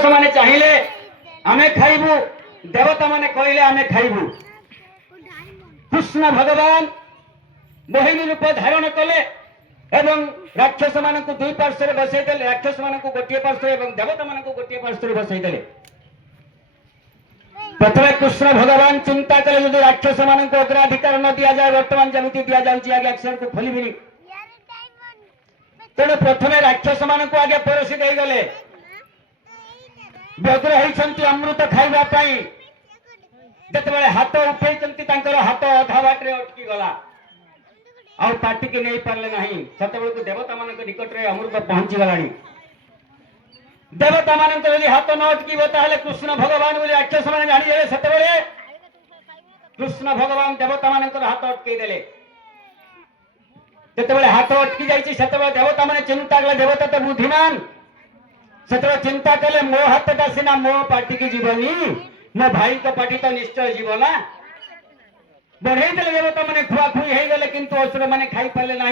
राक्षस माने चाहिए आमे खाइबू देवता माने कहले आमे खाइबू कृष्ण भगवान मोहिनी रूप धारण कले एवं राक्षस मान को दुई पार्श्व बसई देले राक्षस मान को गोटे पार्श्व एवं देवता मान को गोटे पार्श्व बसई देले प्रथम कृष्ण भगवान चिंता कले जो राक्षस मान को अग्राधिकार न दिया जाए वर्तमान जमी दि जाऊँगी आगे अक्षर को खोलि तेणु प्रथम राक्षस मान को आगे परोसी दे गले व्यग्र होती अमृत खाइबापी जिते हाथ उठे हाथ अधा बाटे अटकी गला आउ पार्टी की नहीं पारे ना से देवता मान निकट में अमृत पहुंची गला देवता मान हाथ न अटक कृष्ण भगवान बोली राक्षस मैंने जाणीदे से कृष्ण भगवान देवता मान हाथ अटकईदे जिते हाथ अटकी जाए देवता मैंने चिंता कले देवता तो बुद्धिमान से चिंता कले मो हाथटा सीना मो पार्टी की जीवनी मो भाई को पार्टी तो निश्चय जीव ना बढ़ई देले देवता मैंने खुआखुई हो गले किंतु असुर मैंने खाई पारे ना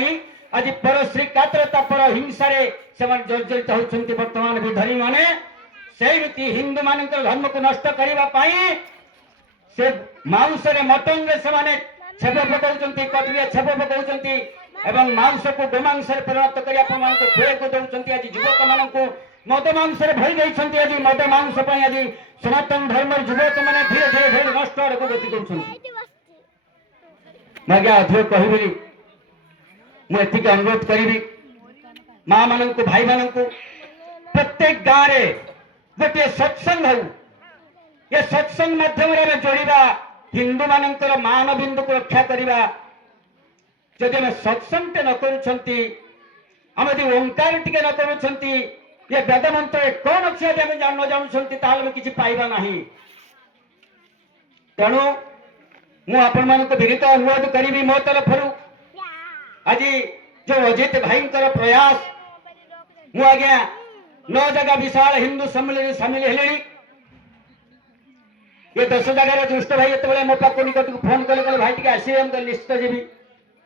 आज पर श्री कातरता पर हिंसा जर्जरित होती वर्तमान विधरी माने सेमती हिंदू मान धर्म को नष्ट करने से मांस मटन से छेप पकाउछंती कटरिया छेप पकाउछंती एवं मांस को गोमांस परिणत कर खुए को दौरान आज युवक मान मद मांस भरी देती आज मद मांस आज सनातन धर्म युवक मैंने धीरे धीरे धीरे नष्ट आड़ को गति कर अधिक कहबी मुझे अनुरोध करी माँ मान को भाई मान को प्रत्येक गाँव में गोटे सत्संग हो ये सत्संग माध्यम जोड़ा हिंदू मानकर मान बिंदु को रक्षा करवा जदि आम सत्संग न कर ओंकार टे न कर ये वेद मंत्र कौन अच्छी आम जान जानते किसी पाइबा ना तेणु मुझे विनीत अनुरोध करी मो तरफ आज जो अजित भाई प्रयास मु आज्ञा 9 जगह विशाल हिंदू सम्मेलन सामिल हेले ये 10 जगह दुष्ट भाई ये मो पाक निकट को फोन कले भाई टी आसवे निश्चित जीवी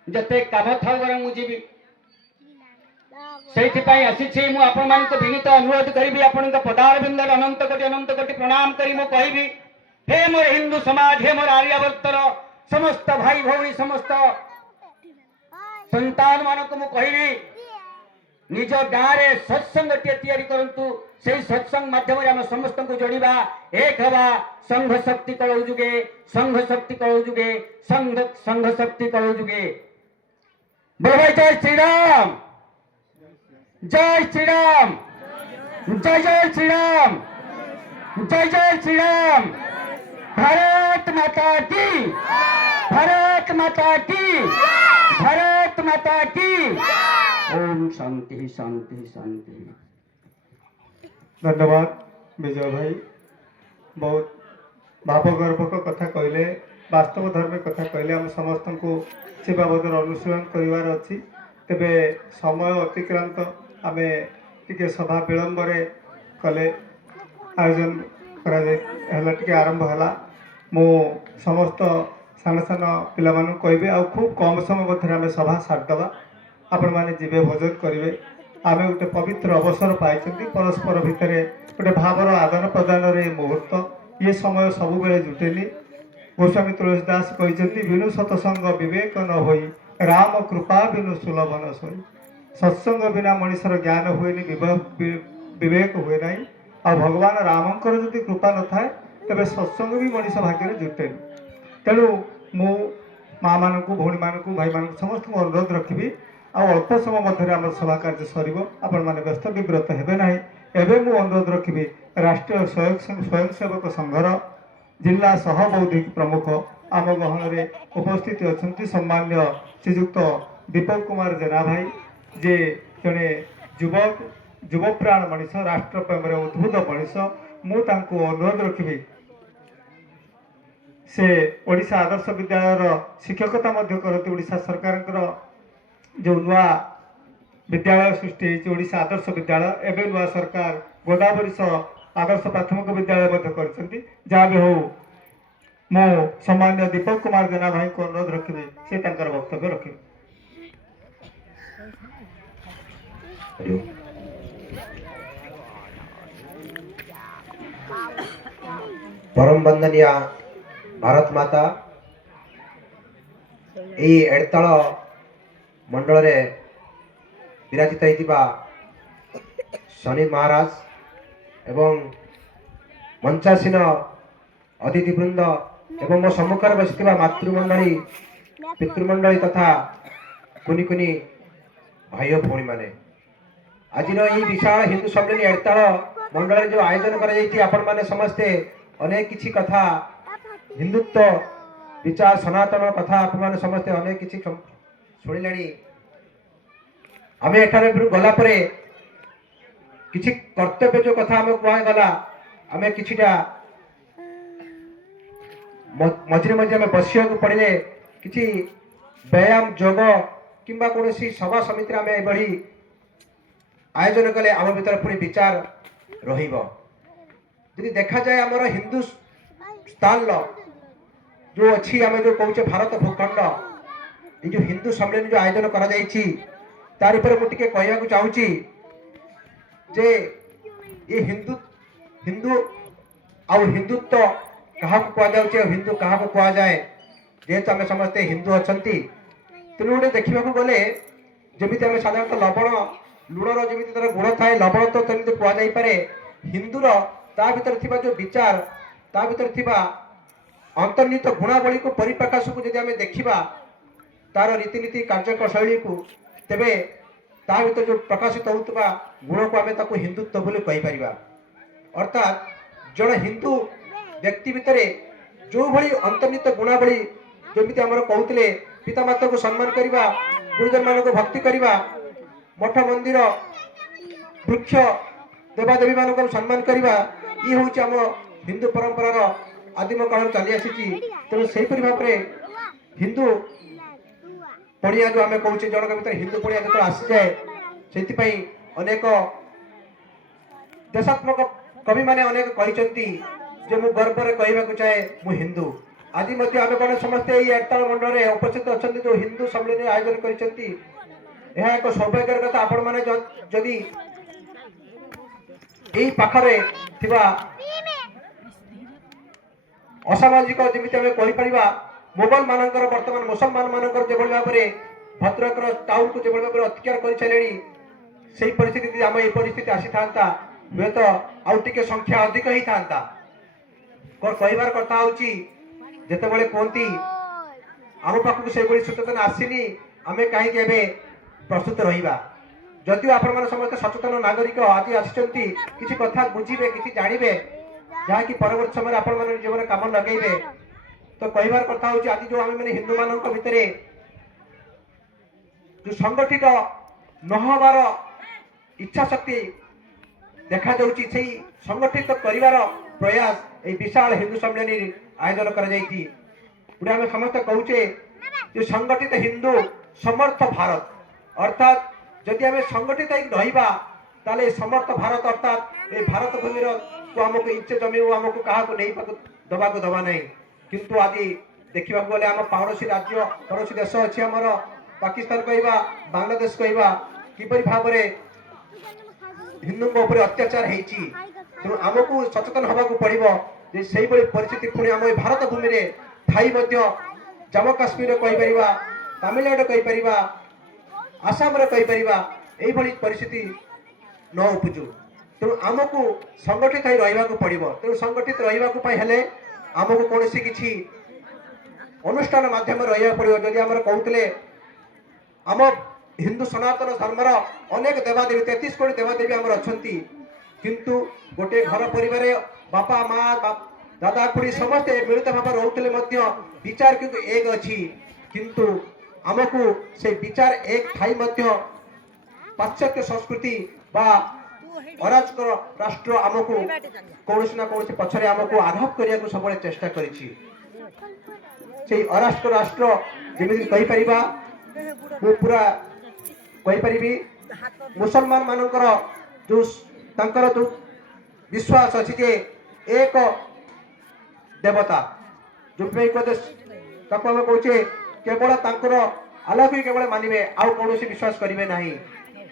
जिते कम था मुझे से मुझे विनीत अनुरोध करी आपण पदारविंद अनंत कोटि प्रणाम करी मु कहि हे मोर हिंदू समाज हे मोर आर्यावर्तर समस्त भाई भौणी समस्त संतान मान को कहि निज गाँव में सत्संग टे करंतु से सत्संग माध्यम आम समस्त को जोड़ा एक हवा संघ शक्ति कलौ जुगे संघ शक्ति कलौ जुगे संघ शक्ति कलौ जुगे बोलो जय श्री राम जय श्री राम जय जय श्री राम जय जय श्री राम भारत माता की भारत माता की भारत माता की ओम शांति शांति शांति। धन्यवाद विजय भाई बहुत भावगर्भक कथा कहले वास्तव धर्म कथा कहले आम समस्त को से बाबद अनुशीलन करार अच्छी तेबे समय अतिक्रांत आम टे सभा विलंब कले आयोजन करा आरंभ है मो समस्त सान सान पिला कहे आ खूब कम समय मध्य आम सभा सारिदेवा आपण मैंने जीवे भोजन करेंगे आम गोटे पवित्र अवसर पाई परस्पर भितर गोटे भावर आदान प्रदान मुहूर्त ये समय सबुबले जुटेनि गोस्वामी तुलसीदास कहते बिनु सत्संग विवेक न होई राम कृपा बिनु सुलभ न सोई सत्संग बिना मनीषर ज्ञान हुए विवेक हुए ना आ भगवान रामकर जदि कृपा न थाए तेरे सत्संग भी मनीष भाग्य जुटेनि तेणु मु माँ मान भौणी मान भाई मान समस्त अनुरोध रखी आ अल्प समय मध्य आम सभा कार्य सर आपण मैंने व्यस्त विव्रत हेबे ना एवं मु अनुरोध रखी राष्ट्रीय स्वयंसेवक संघर जिला सह बौद्धिक प्रमुख आम गहन में उपस्थित अच्छा सम्मान्य श्रीजुक्त दीपक कुमार जेना भाई जे जड़े युवक युवप्राण मनीष राष्ट्र प्रेम उद्भूत मनीष मु अनुरोध रखी से ओडिशा आदर्श विद्यालय शिक्षकता करते ओडिशा सरकार जो नुआ विद्यालय सृष्टि ओडिशा आदर्श विद्यालय एवं नुआ सरकार गोदावरी आदर्श प्राथमिक विद्यालय जहाँ भी हो मो सम्मान्य दीपक कुमार जेना भाई को अनुरोध रखिए से वक्तव्य रखिए। परम वंदनीय भारत माता यही एड़ताल मंडल रे विराजित होइतिबा शनि महाराज एवं मंचासीन अतिथिवृंद एवं मो सम्मुखर बसिथिबा मातृमंडली पितृमंडली तथा कुनी कुनी भाई भौणी माने आज विशाल हिंदू सम्मेलन एड़ताल मंडल जो आयोजन कर समस्ते अनेक किछि कथा हिंदुत्व विचार सनातन कथा आप समस्ते अनेक किछि शुणिले आम एठारे गला परे किछि कर्तव्य जो कथा आम कहगला आम किछिटा मझे मझे आम बसिया पड़े किछि व्यायाम योग किंबा कौन सभा समिति आम एभली आयोजन कले आम भीतर पुणी विचार रही देखा जाए आमर हिंदू स्थान जो अच्छी आम जो कहे भारत भूखंड ये जो हिंदू सम्मेलन जो आयोजन करा जायछि तार ऊपर मुझे कहवाक चाहूँगी जे ये हिंदू हिंदू आउ हिंदुत्व क्या कहुचे हिंदू क्या कहुए जेहेतु आम समस्ते हिंदू अच्छा तेणु गोटे देखा गले जमी आम साधारणतः लवण लुणर जमी तार गुण थाए लवण तो तमी कहुपे हिंदूर ता भीतर थिबा जो विचार ता भीतर थिबा अंतर्निहित गुणावली को परिप्रकाश को यदि आम देखा तार रीतिनीति कार्यशैली को तेबे ता भीतर जो प्रकाशित होता गुण को आम ताको हिंदुत्व बोली कहीपर अर्थात जड़े हिंदू व्यक्ति भितर जो भली अंतर्निहित गुणावली जमी आम कहते पितामाता को सम्मान करवा गुरुजन मान को भक्ति करवा मठ मंदिर वृक्ष देवादेवी मान को सम्मान करवा ये हूँ आम हिंदू परंपरार आदिम काल चली आसी तेणु से भाव में हिंदू पड़िया जो आम कहे जनक भर हिंदू पड़िया जो आसी जाए से अनेक देशात्मक कवि मैंने अनेक कहते जो मु गर्व में कहवाक चाहे मु हिंदू आज आम कौन समस्ते एड़ताल मंडल में उपस्थित अच्छा जो हिंदू सम्मेलन आयोजन कर एक सौभाग्यर कथा आपण मैंने जदि यही पाखरे थिबा असामाजिक जमी आम कहीपर मोगल मानकर बर्तमान मुसलमान मानकर जो भाव में भद्रक टाउन को जो भाव में अत्याचार कर सारे से परिस्थिति आम ये परिस्थिति आसी था हुए तो आउ टिके संख्या अधिक ही था कहबार कथा हूँ जिते कहती आम पाखक से सचेतन आसनी आम कहीं प्रस्तुत रहा जदि आपण समस्त सचेतन नागरिक आज आसी किसी कथा बुझे कि जानवे जहाँकि परवर्त समय आपण मैंने जीवन कम लगे तो कहबार कथा हूँ आज जो आम मैंने हिंदू मान भितर जो संगठित नहबार इच्छा शक्ति देखा जाउछि से संगठित करिवार प्रयास ये विशाल हिंदू सम्मेलन आयोजन कर आम समस्त कहूचे जो संगठित हिंदू समर्थ भारत अर्थात जदि आम संगठित रहिबा ताले समर्थ भारत अर्थात ये भारत भूमि को आमको इच्छे जमी आमको क्या नहीं दबा दबा नहीं किंतु आज देखा गले आम पड़ोशी राज्य पड़ोशी देश अच्छी आमर पाकिस्तान कहवा बांग्लादेश कहवा किपरि भाव में हिंदू अत्याचार होती तेणु आमको सचेतन हवा पड़ो से परिस्थिति पुणी आम भारत भूमि में थाई जम्मू काश्मीर कहीपर तमिलनाडु कहीपर आसाम कहीपर यही परिस्थिति न उपजु तेणु आमको संगठित रहा पड़ो तेणु संगठित रहा आमको कौन किसी अनुष्ठान मध्यम रहा पड़ो जदि आम कहते आम हिंदू सनातन धर्मर अनेक देवादेवी 33 कोटी देवादेवी आमर अच्छा किंतु गोटे घर परिवार बापा माँ दादा खुड़ी समस्ते मिलित भाव रोते विचार किंतु एक अच्छी किंतु आमको से विचार एक थाई पाश्चात्य संस्कृति बा अराजक राष्ट्र आमको कौन ना कौन पछरे आमको आघात करने को सब चेष्टा करी अराष्ट्र राष्ट्र जमी कहीपर पूरा कहीपरि मुसलमान मानकर जो जो विश्वास अच्छी जे एक देवता जो कहे केवल आल्लाह को केवल मानवे आउ कौन विश्वास करेंगे ना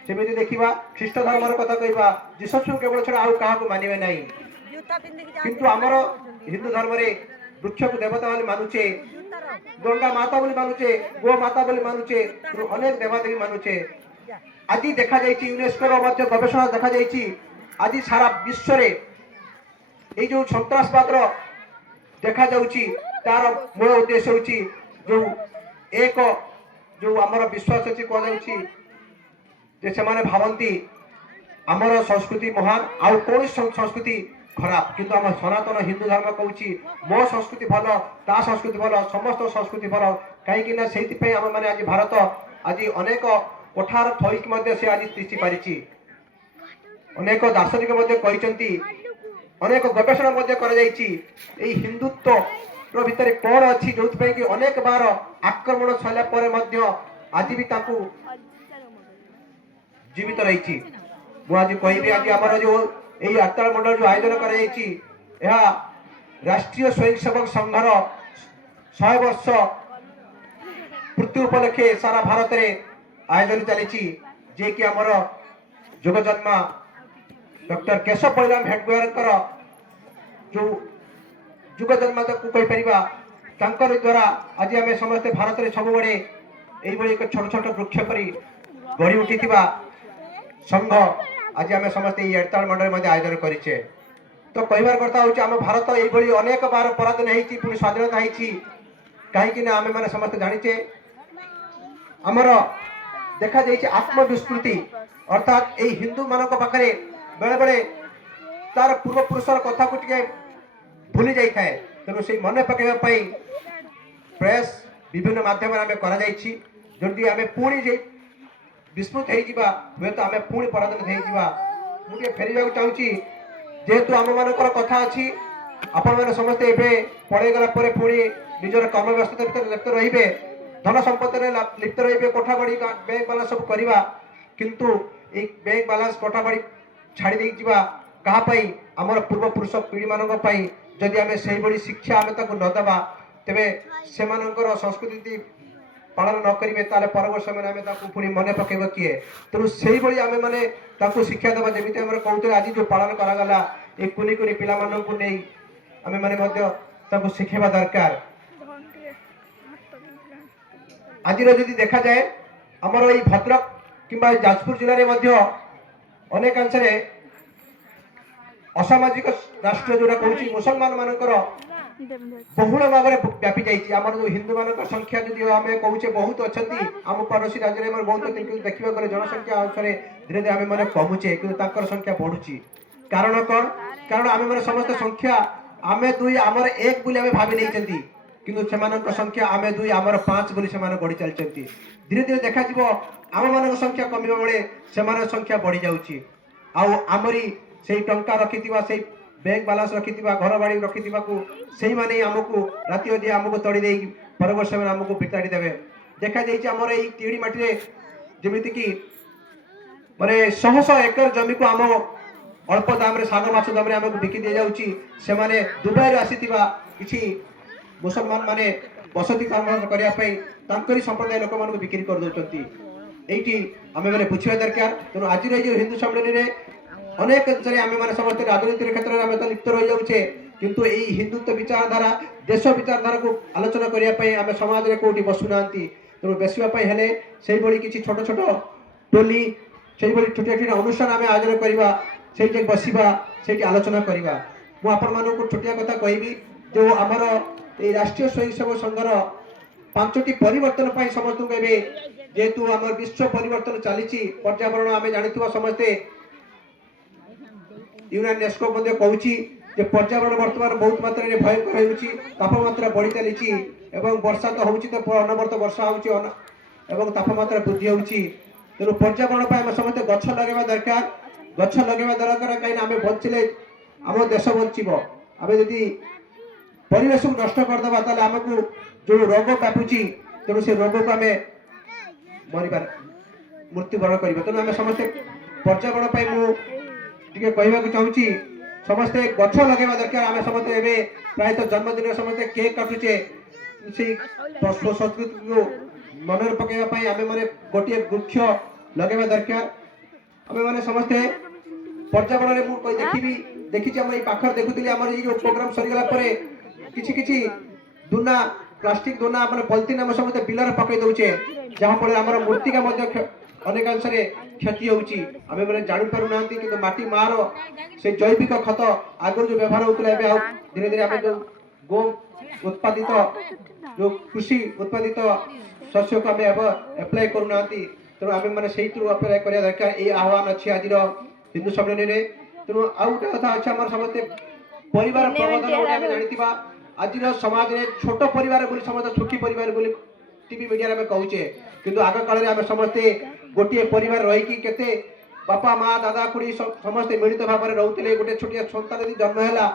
सेमती देखा ख्रीष्ट धर्म कथा कहवा जीसस को केवल छड़ा आउ क्या मानवे ना କିନ୍ତୁ ଆମର ହିନ୍ଦୁ ଧର୍ମରେ ବୃକ୍ଷକୁ ଦେବତା ବୋଲି ମାନୁଛେ, ଗଙ୍ଗା ମାତା ବୋଲି ମାନୁଛେ, ଗୋ ମାତା ବୋଲି ମାନୁଛେ, ଅନେକ ଦେବାଦେବୀ ମାନୁଛେ। ଆଜି ଦେଖାଯାଇଛି ୟୁନେସ୍କୋର ମଧ୍ୟ ଗବେଷଣା ଦେଖାଯାଇଛି ଆଜି ସାରା ବିଶ୍ୱରେ এই যে সন্ত্রাসবাদর দেখা যাচ্ছে তার মূল উদ্দেশ্য হচ্ছে যে এক যে আমার বিশ্বাস আছে কুযাচ্ছে যে সে ভাবନ୍ତି আমার সংস্কৃতি মহান আর কোন সংস্কৃতি খারাপ, কিন্তু আমার সনাতন হিন্দু ধর্ম কହୁଛି মো সংস্কৃতি ভালো, তা সংস্কৃতি ভালো, সমস্ত সংস্কৃতি ভালো। কাইকি না সেইপাই আমি মানে আজ ভারত আজ অনেক কোঠার থইকি মধ্যে সে আজ তিষ্ঠি পারিছি। অনেক দার্শনিক মধ্যে କହିଛନ୍ତି, অনেক গবেষণা মধ্যে করা যাইছি এই হিন্দুত্ব ভিতরে কোন আছে যোউথপাই কি অনেক বার আক্রমণ সইলা পরে মধ্য আজ বি তাকু জীবিত রয়েছি। মু আজ কইবি আজ আমার যে এই আত্মাল মন্ডল যে আয়োজন করা যাইছি ଏହା রাষ্ট্রীয় স্বয়ংসেবক সংঘর 100 বর্ষ পূর্তি উপলক্ষে সারা ভারতের আয়োজন চালিছি, যে কি আমার যোগজন্মা ডক্টর কেশব বলিরাম হেডগেয়ারଙ୍କର ଯେଉଁ ଯୁଗ ଜନ୍ମକୁ କହିପାରିବା ତାଙ୍କର ଦ୍ୱାରା ଆଜି ଆମେ ସମସ୍ତେ ଭାରତରେ ସବୁବେଳେ এইভাবে ଏକ ଛୋଟ ଛୋଟ ବୃକ୍ଷ କରି ଗଢ଼ି ଉଠିଥିବା ସଂଘ ଆଜି ଆମେ ସମସ୍ତେ এই ଏଡ଼ତାଳ ମଣ୍ଡଳରେ ମଧ୍ୟ ଆୟୋଜନ କରିଛେ। ତ କହିବାର କଥା ହେଉଛି ଆମ ଭାରତ এইଭଳି ଅନେକ ବାର ପରାଧୀନ ହେଇଛି, ପୁଣି ସ୍ୱାଧୀନତା ହେଇଛି। କାହିଁକି ନା ଆମେ ମାନେ ସମସ୍ତେ ଜାଣିଛେ ଆମର ଦେଖାଯାଇଛି ଆତ୍ମବିସ୍ମୃତି, ଅର୍ଥାତ୍ এই ହିନ୍ଦୁ ମାନଙ୍କ ପାଖରେ বেড়ে বেড়ে তার পূর্বপুরুষর কথাকে টিকে ভুলি যাই থাকে। তেমন সেই মনে পকাইবা পাই প্রয়াস বিভিন্ন মাধ্যমে আমি করা যাইছি। যদি আমি পুଣି যে বিস্মৃত হয়ে যা হুয়েত আমি পুଣି পরাধীন হয়ে যা। মু টিকে ফেরিବାକୁ চাହୁଁଛି, যেহেতু ଆମମାନଙ୍କର କଥା ଅଛି ଆପଣମାନେ ସମସ୍ତେ ଏବେ ପଳେଇ ଗଲା ପରେ ପୁଣି ନିଜର କର୍ମ ବ୍ୟସ୍ତତା ଭିତରେ ଲିପ୍ତ ରହିବେ, ଧନ ସମ୍ପତ୍ତିରେ ଲିପ୍ତ ରହିବେ, କୋଠା ବାଡ଼ି ବ୍ୟାଙ୍କ ବାଲାନ୍ସ ସବୁ କରିବା, କିନ୍ତୁ এই ব্যাংক বালান্স কোঠা বাড়ি ছাড়ি দেই ଯିବା କାହା ପାଇଁ? ଆମର ପୂର୍ବପୁରୁଷ ପିଢ଼ିମାନଙ୍କ ପାଇଁ। ଯଦି ଆମେ ସେଇଭଳି ଶିକ୍ଷା ଆମେ ତାକୁ ନ ଦେବା ତେବେ ସେମାନଙ୍କର ସଂସ୍କୃତି ପାଳନ ନ କରିବେ, ତାହେଲେ ପରବର୍ତ୍ତୀ ସମୟରେ ଆମେ ତାକୁ ପୁଣି ମନେ ପକାଇବ କିଏ? ତେଣୁ ସେଇଭଳି ଆମେ ମାନେ ତାକୁ ଶିକ୍ଷା ଦେବା। ଯେମିତି ଆମର କହୁଥିଲେ ଆଜି ଯେଉଁ ପାଳନ କରାଗଲା ଏ କୁନି କୁନି ପିଲାମାନଙ୍କୁ ନେଇ ଆମେ ମାନେ ମଧ୍ୟ ତାକୁ ଶିଖାଇବା ଦରକାର। ଆଜିର ଯଦି ଦେଖାଯାଏ ଆମର এই ଭଦ୍ରକ কিংবা যাজপুর জেলার মধ্যে অনেকাংশে অসামাজিক রাষ্ট্র যেটা কହୁଛି মুসলমান মানଙ୍କର বহুল ভাবে ব্যাপি যাইছি। আমার যে হিন্দু মানଙ୍କର সংখ্যা যদি আমি কହୁଛେ বহুত অଛନ୍ତି, ଆମ ପଡ଼ୋଶୀ ରାଜ୍ୟରେ ଆମର ବହୁତ, କିନ୍ତୁ ଦେଖିବାକୁ ଗଲେ ଜନସଂଖ୍ୟା ଅନୁସାରେ ଧୀରେ ଧୀରେ ଆମେ ମାନେ କମୁଛେ, କିନ୍ତୁ ତାଙ୍କର ସଂଖ୍ୟା ବଢୁଛି। କାରଣ କ'ଣ? କାରଣ ଆମେ ମାନେ ସମସ୍ତ ସଂଖ୍ୟା ଆମେ ଦୁଇ ଆମର ଏକ ବୋଲି ଆମେ ଭାବି ନେଇଛନ୍ତି, କିନ୍ତୁ ସେମାନଙ୍କ ସଂଖ୍ୟା ଆମେ ଦୁଇ ଆମର 5 ବୋଲି ସେମାନେ ବଢି ଚାଲିଛନ୍ତି। ଧୀରେ ଧୀରେ ଦେଖାଯିବ ଆମମାନଙ୍କ ସଂଖ୍ୟା କମିବା ବେଳେ ସେମାନଙ୍କ ସଂଖ୍ୟା ବଢି ଯାଉଛି। ଆଉ ଆମରି ସେଇ ଟଙ୍କା ରଖିଥିବା, ସେଇ ବ୍ୟାଙ୍କ ବାଲାନ୍ସ ରଖିଥିବା, ଘର ବାଡ଼ି ରଖିଥିବାକୁ ସେଇମାନେ ଆମକୁ ରାତି ଅଧି ଆମକୁ ତଡ଼ି ଦେଇ ପରବର୍ତ୍ତୀ ସମୟରେ ଆମକୁ ବିତାଡ଼ି ଦେବେ। ଦେଖାଯାଇଛି ଆମର ଏଇ ତିହିଡ଼ି ମାଟିରେ ଯେମିତିକି ମାନେ 100 ଏକର ଜମିକୁ ଆମ ଅଳ୍ପ ଦାମରେ ଶାଗ ମାଛ ଦାମରେ ଆମକୁ ବିକି ଦିଆଯାଉଛି। ସେମାନେ ଦୁବାଇରୁ ଆସିଥିବା କିଛି ମୁସଲମାନ ମାନେ ବସତି କାମ କରିବା ପାଇଁ ତାଙ୍କରି ସମ୍ପ୍ରଦାୟ ଲୋକମାନଙ୍କୁ ବିକ୍ରି କରିଦେଉଛନ୍ତି। এইটি আমি মানে বুঝিবা দরকার। তেমন আজির এই যে হিন্দু সম্মেলনীরে অনেক অংশে আমি মানে সমস্ত রাজনীতির ক্ষেত্রে আমি তো লিপ্ত রয়ে যাচ্ছে, কিন্তু এই হিন্দুত্ব বিচারধারা দেশ বিচারধারাকে আলোচনা করা আমি সমাজে কোটি বসু না। তেমন বসিবা হলে সেইভাবে কিছু ছোট ছোট টলি সেইভাবে ছোট ছোট অনুষ্ঠান আমি আয়োজন করা, সেইটি বসিবা, সেইটি আলোচনা করা। মু আপনার ছোটিয়া কথা কহিবি যে আমার এই রাষ্ট্রীয় স্বয়ংসেবক সংঘর 5টি পরিবর্তন পাই সমস্ত এবে যেহেতু আমার বিশ্ব পরিবর্তন চালিছি, পর্যাবরণ আমি জানিথিবা সমস্তে ୟୁନେସ୍କୋ ମଧ୍ୟ କହୁଛି ଯେ ପର୍ଯ୍ୟାବରଣ ବର୍ତ୍ତମାନ ବହୁତ ମାତ୍ରାରେ ଭୟଙ୍କର ହେଉଛି, ତାପମାତ୍ରା ବଢ଼ି ଚାଲିଛି ଏବଂ ବର୍ଷା ତ ହେଉଛି ତ ଅନବରତ ବର୍ଷା ହେଉଛି ଏବଂ ତାପମାତ୍ରା ବୃଦ୍ଧି ହେଉଛି। ତେଣୁ ପର୍ଯ୍ୟାବରଣ ପାଇଁ ଆମେ ସମସ୍ତେ ଗଛ ଲଗାଇବା ଦରକାର। ଗଛ ଲଗାଇବା ଦରକାର କାହିଁକିନା ଆମେ ବଞ୍ଚିଲେ ଆମ ଦେଶ ବଞ୍ଚିବ। ଆମେ ଯଦି ପରିବେଶକୁ ନଷ୍ଟ କରିଦେବା ତାହେଲେ ଆମକୁ ଯେଉଁ ରୋଗ ବ୍ୟାପୁଛି, ତେଣୁ ସେ ରୋଗକୁ ଆମେ ମୃତ୍ୟୁବରଣ କରିବା। ତେଣୁ ଆମେ ସମସ୍ତେ ପର୍ଯ୍ୟାବରଣ ପାଇଁ ମୁଁ ଟିକେ କହିବାକୁ ଚାହୁଁଛି ସମସ୍ତେ ଗଛ ଲଗାଇବା ଦରକାର। ଆମେ ସମସ୍ତେ ଏବେ ପ୍ରାୟତଃ ଜନ୍ମଦିନରେ ସମସ୍ତେ କେକ୍ କାଟୁଛେ, ସେଇ ସଂସ୍କୃତିକୁ ମନରେ ପକାଇବା ପାଇଁ ଆମେ ମାନେ ଗୋଟିଏ ବୃକ୍ଷ ଲଗାଇବା ଦରକାର। ଆମେ ମାନେ ସମସ୍ତେ ପର୍ଯ୍ୟାବରଣରେ ମୁଁ ଦେଖିବି ଦେଖିଛି ଆମର ଏଇ ପାଖରେ ଦେଖୁଥିଲି ଆମର ଏଇ ଯୋଉ ପ୍ରୋଗ୍ରାମ ସରିଗଲା ପରେ କିଛି କିଛି ଦୁନା ପ୍ଲାଷ୍ଟିକ ଦୁନା ମାନେ ପଲିଥିନ ଆମେ ସମସ୍ତେ ବିଲରେ ପକେଇ ଦଉଛେ ଯାହାଫଳରେ ଆମର ମୂର୍ତ୍ତିକା ମଧ୍ୟ ଅନେକାଂଶରେ କ୍ଷତି ହେଉଛି ଆମେ ମାନେ ଜାଣିପାରୁନାହାନ୍ତି କିନ୍ତୁ ମାଟି ମାର ସେ ଜୈବିକ ଖତ ଆଗରୁ ଯୋଉ ବ୍ୟବହାର ହଉଥିଲା ଏବେ ଆଉ ଧୀରେ ଧୀରେ ଆମେ ଯୋଉ ଗୋ ଉତ୍ପାଦିତ ଯୋଉ କୃଷି ଉତ୍ପାଦିତ ଶସ୍ୟକୁ ଆମେ ଏବେ ଆପ୍ଲାଏ କରୁନାହାନ୍ତି ତେଣୁ ଆମେ ମାନେ ସେଇଥିରୁ ଆପ୍ଲାଏ କରିବା ଦରକାର ଏଇ ଆହ୍ୱାନ ଅଛି ଆଜିର ହିନ୍ଦୁ ସମ୍ମିଳନୀରେ ତେଣୁ ଆଉ ଗୋଟେ କଥା ଅଛି ଆମର ସମସ୍ତେ ପରିବାର ପ୍ରବନ୍ଧନ ଗୋଟେ ଆମେ ଜାଣିଥିବା ଆଜିର ସମାଜରେ ଛୋଟ ପରିବାର ବୋଲି ସମସ୍ତେ ସୁଖୀ ପରିବାର ବୋଲି टीवी मीडिया में कहूचे किंतु आग काल में समस्ते गोटे परिवार रही केते बापा माँ दादा खुड़ी समस्ते मिलित भाव में रोते गोटे छोटिया सन्तान यदि जन्म है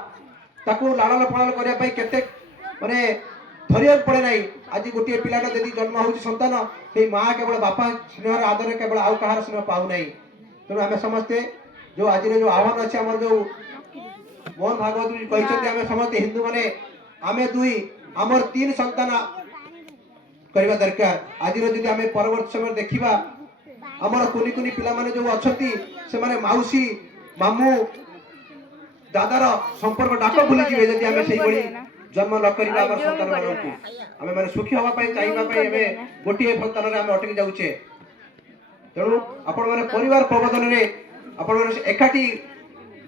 ताकू लालन पालन करने केते माने धरिया पड़े ना आज गोटे पिलाटा यदि जन्म हो सन्तान से माँ केवल बापा स्नेहर आदर केवल आउ कहार स्नेह पाऊ ना तेणु आम समस्ते जो आज जो आह्वान अच्छे आम जो मोहन भागवत कहते आम समस्ते हिंदू माने आमे दुई आमर तीन संतान करवा दरकार आज जदि आम परवर्त समय देखा आमर कुनी कुनी पिला माने जो अच्छी से माने माउसी मामू दादार संपर्क डाक भूली जाए जदि आम से जन्म न कर संतान मानक आम मैंने सुखी हाँपाई चाहिए गोटे संतान में अटकी जाऊे तेणु आपण मैंने परिवार प्रबोधन में एकाठी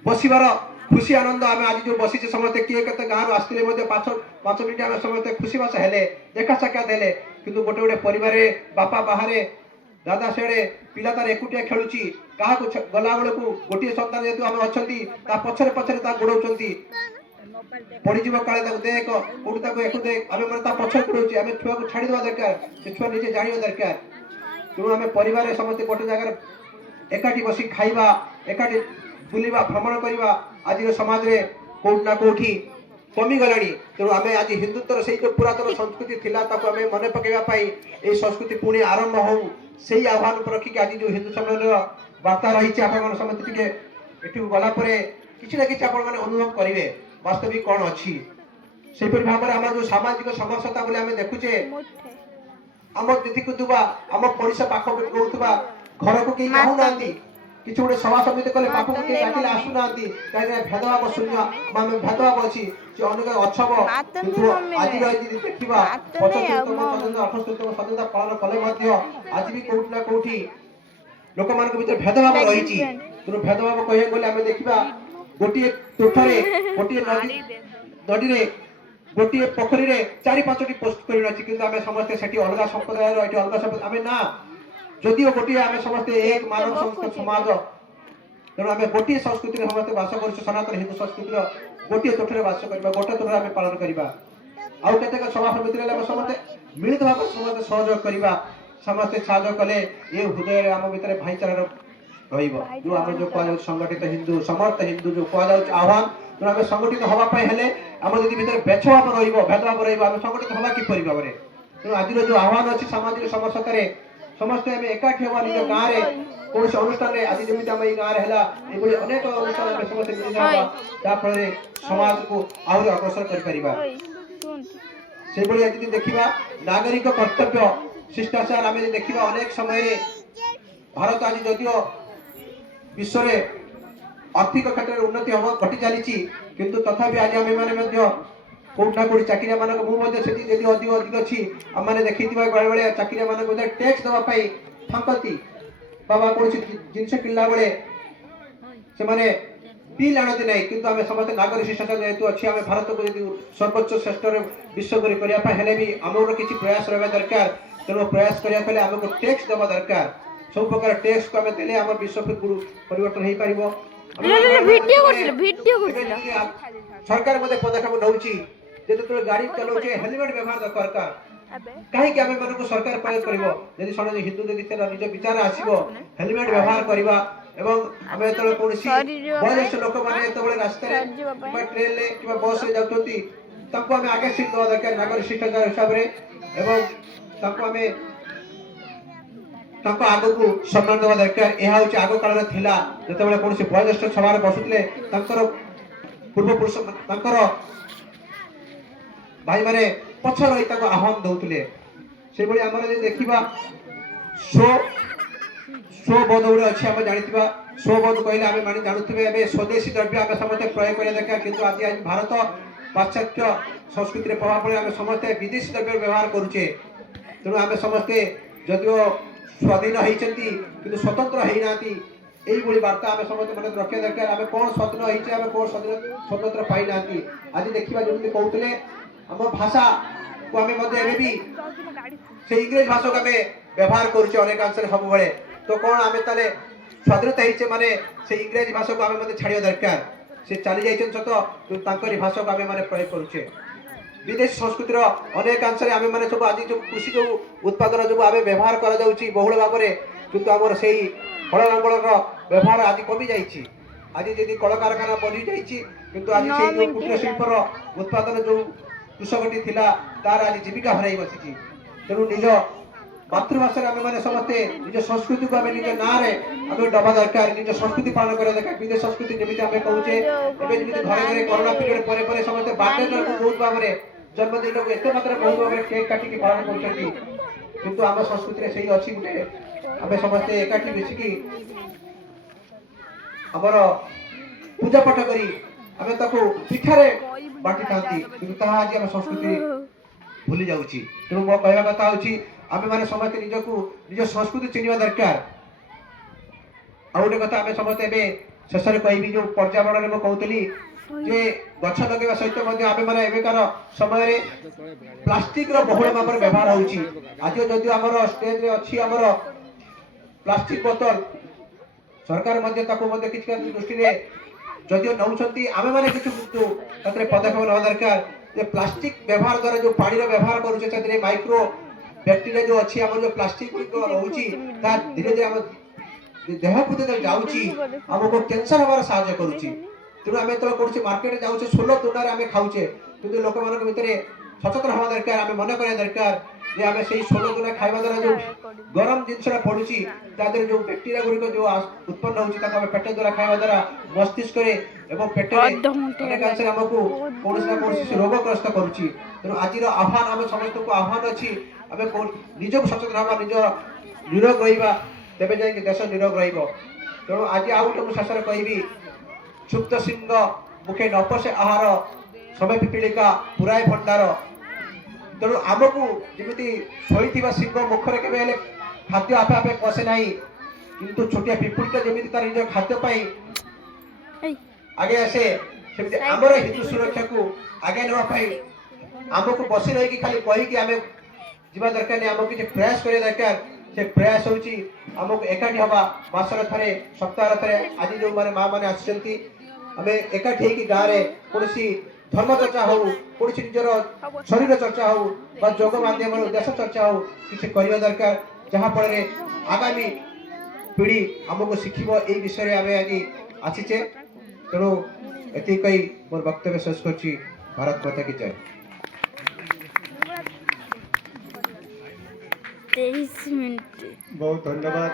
बसबार खुशी आनंद आम आज जो बसीचे समस्ते किए के गाँव आसते पांच मिनिट आम समस्ते खुशी बास हेले देखा साक्षात हेले किंतु गोटे गोटे परिवार बापा बाहर दादा सेड़े पिला तार एकुटिया खेलुची क्या गला बेलू गोटे सन्तान जेहतु आम अच्छा पछरे पछरे गोड़ाऊँच पड़ीज काले देख कौटी एक देख आम मैंने पछरे गोड़ाऊे आम छुआ को छाड़ी दरकार से छुआ निजे जाना दरकार तेणु आम परिवार समस्ते गोटे जगह एकाठी बस खाइबा एकाठी बुलवा भ्रमण करवा आज समाज में कौट ना कौटी कमी गलानी तेणु आम आज हिंदुत्वर से जो पुरातन संस्कृति थिला ताको आम मन पकड़ा ये संस्कृति पुणी आरंभ हो से आह्वान को रखिक आज जो हिंदू सम्मेलन वार्ता रही समस्त टे गलापर किसी ना कि अनुभव करेंगे वास्तविक कौन अच्छी से भाव में आम जो सामाजिक समस्या बोले आम देखुचे आम देखुवा आम पड़ोशा पाख रोकवा घर को कहीं आऊना किसी गोटे सभा समिति कले पाख को डाकिले आसुना कहीं भेदभाव शून्य आम भेदभाव अच्छी अनेक अच्छव किंतु आज देखा 78तम स्वाधीनता पालन कले आज भी कौटी ना कौटी लोक मान भर भेदभाव रही तेणु भेदभाव कह गले आम देखा गोटे तुठरे गोटे नदी में गोटे पोखरी में 4-5टी पोस्ट कर आम समस्ते से अलग संप्रदाय अलग संप्रदाय आम ना जदिव गोटे आम समस्ते एक मानव संस्कृत समाज तेणु आम गोटे संस्कृति समस्ते बास कर सनातन हिंदू संस्कृति गोटे तोठे बास करवा गोटे तोठे आम पालन करवा आउ केतेक सभा समिति समस्ते मिलित भाव समस्ते सहयोग करवा समस्ते साहय कले ये हृदय आम भितर भाईचारा जो आम जो कह संगठित हिंदू समर्थ हिंदू जो कह आह्वान तेणु आम संगठित हाँपाई आम जब भितर बेछभाव भेदभाव रहा संगठित हाँ किपर भाव में तेणु आज जो आह्वान अच्छी सामाजिक समस्या समस्ते आम एकाठी हवा निज गाँव में कौन अनुष्ठान आज जमी आम गाँव में अनेक अनुष्ठान समस्त मिल जाफल समाज को आहरी अग्रसर कर आज देखा नागरिक कर्तव्य शिष्टाचार आम देखा अनेक समय भारत आज जदिव विश्व आर्थिक क्षेत्र में उन्नति घटी चली किंतु तथापि आज आम मैंने कौट ना कौटी चाकरिया मानक मुझे अधिक अधिक अच्छी आम मैंने देखी बेले बेले चाकरिया मानक टैक्स देवाई फांकती बाबा कौन जिनस किणला बेले से बिल आनती ना किंतु आम समस्त नागरिक शिष्टाचार जेहेतु अच्छी आम भारत को यदि सर्वोच्च श्रेष्ठ विश्वगुरी करने भी आमर किसी प्रयास रहा दरकार तेणु प्रयास करने आमको टैक्स देवा दरकार सब प्रकार टैक्स को आम देले आम विश्व परिवर्तन हो पार सरकार पदक्षेप नौ जो गाड़ी चलाऊे हेलमेट व्यवहार दरकार कहीं आम मान सरकार प्रयोग कर हिंदू निज विचार आसो हेलमेट व्यवहार करवा आम जो कौन वयस्क लोक मैंने रास्ता ट्रेन कि बस रे जाऊँ आम आगे सीट देवा दरकार नागरिक शिष्टाचार हिसाब से आग को सम्मान देवा दरकार यह हूँ आग काल जो कौन वयस्क सभा बसुले पूर्व पुरुष भाई माने पछ रही आह्वान दौले से आम देखा शो शो बोध गुड़े अच्छे आम जानी स्वबोध कहले आमे माने जानुथिबे एबे स्वदेशी द्रव्य आमे समस्त प्रयोग करे देखा किंतु आज आज भारत पाश्चात्य संस्कृति रे प्रभाव पड़े आमे समस्त विदेशी द्रव्य व्यवहार करूचे तेणु आमे समस्त जदिओ स्वाधीन होइचंती किंतु स्वतंत्र हेइ नाती एई बोली वार्ता आमे समस्त मन रखे दरकार आमे कोन स्वाधीन होइचे आमे कोन स्वतंत्र पाई नाती आज देखिबा जेमति कहउतले हम भाषा को आमे मध्ये एबे भी से इंग्लिश भाषा को आमे व्यवहार करूचे अनेक अंश रे सब बेले तो कोन आमे ताले स्वाधीनता होइचे माने से इंग्लिश भाषा को आमे मध्ये छाड़ियो दरकार से चली जाइछन सत तो तांकरी भाषा को आमे माने प्रयोग करूचे विदेश संस्कृतिर अनेक अंश रे आमे माने सब आज जो कृषि जो उत्पादन जो आमे व्यवहार करा जाउची बहुल भाबरे किंतु हमर सेही हळ लंगळर व्यवहार आज कमी जाइछि आज यदि कल कारखाना बनी जाइछि किंतु आज सेही जो कुटीर शिल्पर उत्पादन जो कृषकटी थिला तार आज जीविका हराई बसिछि तेणु निज मातृभाषा आमे माने समस्ते निज संस्कृति को आमे निज ना रे आमे डबा दरकार निज संस्कृति पालन करे दरकार विदेश संस्कृति जेमिति आमे कहूचे एबे जेमिति घरे घरे कोरोना पीरियड परे परे समस्ते बर्थडे को बहुत भाबरे जन्मदिन को एते मात्रा बहुत भाबरे केक काटी के पालन करछथि किंतु आम संस्कृति रे सेही अछि गुटे आमे समस्ते एकाठी बेसिकी हमर पूजा पाठ करी आमे ताको पिठारे बाटी थांती किंतु ताहा आज आम संस्कृति भूली जाउची तेणु मो कहवा कथा होची आमे माने समस्ते निजको निज संस्कृति चिनिवा दरकार आ गोटे कथा आमे समस्ते एबे शेषरे कहबी जो पर्यावरण रे मो कहउतली जे गछ लगेवा सहित मध्ये आमे माने एबेकार समय रे प्लास्टिक रो बहुल भाबर व्यवहार होउची आज जदि हमर स्टेज रे अछि हमर प्लास्टिक बोतल सरकार मध्ये ताको मध्ये किछ दृष्टि रे जदि नउछंती आमे माने किछ तत्रे पदक्षेप न दरकार जे प्लास्टिक व्यवहार द्वारा जो पानी रो व्यवहार करूचे तत्रे माइक्रो बैक्टीरिया जो अछि हमर जो प्लास्टिक को रहउची ता धीरे धीरे हम देह को जब जाउची हमको कैंसर हमारा सहायता करूची तेणु आमे तो करूची मार्केट रे जाउचे 16 दुनारे आमे खाउचे किंतु लोक मानक भितरे सचेतन हवा दरकार आमे मन करे दरकार जे आमे सेही 16 दुना खाइबा द्वारा जो गरम जिंसरा पडुची तादर जो बैक्टीरिया गुरी को जो उत्पन्न होउची ताको आमे पेट द्वारा खाइबा द्वारा मस्तिष्क रे एवं पेट रे अनेक अंश हमको कोनोसी ना कोनोसी रोगग्रस्त करूची तेणु आजिर आह्वान आमे समस्त को आह्वान अछि आमे निजको सचेतन हवा निज निरोग रहिबा तेबे जाय कि देश निरोग रहिबो तेणु आज आउ तो शेषरे कहबी क्षुप्त सिंह मुखे नपसे आहार समय पिपीलिका पुराय भंडार तेणु आमको जेमिति शोइथिबा सिंह मुखरे केबे हेले खाद्य आपे आपे पसे नाही किंतु छोटिया पिपुलिका जेमिति तार निज खाद्य पाई आगे आसे सेमिति हमर हितु सुरक्षा को आगे नवा पाई आमको बसी रही कि खाली कहि कि आमे जीवा दरकार नै आमको जे प्रयास करे दरकार से प्रयास होची आमको एकाठी हवा मासर थरे सप्ताह थरे आज जो माने मां माने आछंती हमें एकाठी कि गारे कोनसी धर्म चर्चा हो कोनसी निजर शरीर चर्चा हो बा योग माध्यम देश चर्चा हो किछि करिया दरकार जहां पड़े आगामी पीढ़ी हमको शिखिबो ए विषय रे आमे आज आछिचे तेणु एति कई मोर वक्तव्य शेष करछि भारत माता की जय 23 मिनट बहुत धन्यवाद